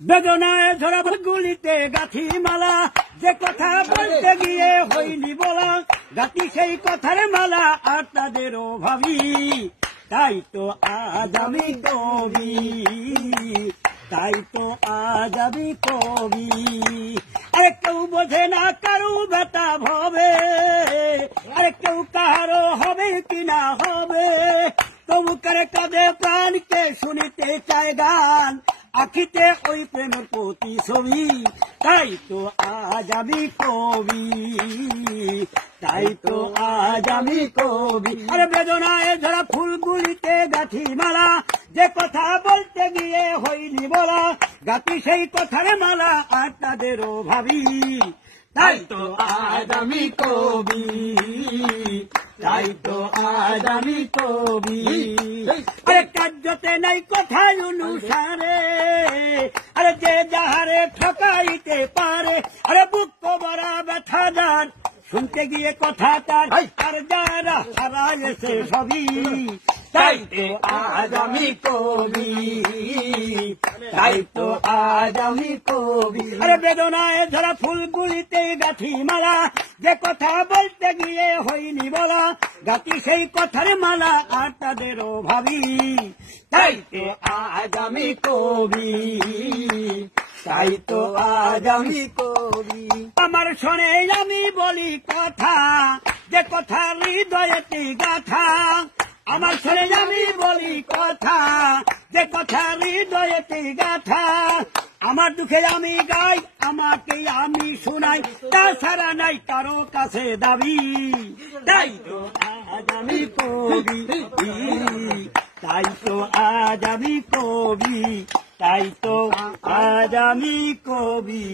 বেদনায় ঝরা গুলিতে গাঁথি মালা, যে কথা বলতে গিয়ে হইনি বলা, গাঁথি সেই কথার মালা আর তাদেরও ভাবি। তাই তো আজ আমি কবি, তাই তো আজ আমি কবি। আরে কেউ বোঝে না কারু ব্যথা ভবে, আরে কেউ কারো হবে কিনা হবে, তবু কারে কাঁদে প্রাণকে শুনিতে চায় গান, আখিতে ওই প্রেমের প্রতিছবি। তাই তো আজ আমি কবি, তাই তো আজ আমি কবি। আরে বেদনায় ঝরা ফুলগুলিতে গাঁথি মালা, যে কথা বলতে গিয়ে হইনি বলা, গাঁথি সেই কথার মালা আর তাদেরও ভাবি। তাই তো আজ আমি কবি, তাই তো আজ আমি কবি। আরে কার্যতে নাই কথায় অনুসারে, আরে যে যাহারে ঠকাইতে পারে, আরে বুক কবরা ব্যথা যার শুনতে গিয়ে কথা তার, আর যারা হারাইছে সবই। তাই তো আজ আমি কবি, তাই তো আজ আমি কবি। আরে বেদনায় ঝরা ফুলগুলিতে গাঁথি মালা, যে কথা বলতে গিয়ে হইনি বলা, গাঁথি সেই কথার মালা আর তাদেরও ভাবি। তাই তো আজ আমি কবি, তাই তো আজ আমি কবি। আমার শোনে আমি বলি কথা, যে কথা হৃদয়েতে গাথা, আমার শোনে আমি বলি কথা, যে কথা হৃদয়েতে গাথা। আমার দুঃখে আমি গাই, আমাকে আমি শোনাই, তাছাড়া নাই কারো কাছে দাবি। তাই তো আজ আমি কবি, তাই তো আজ আমি কবি, তাই তো আজ আমি কবি।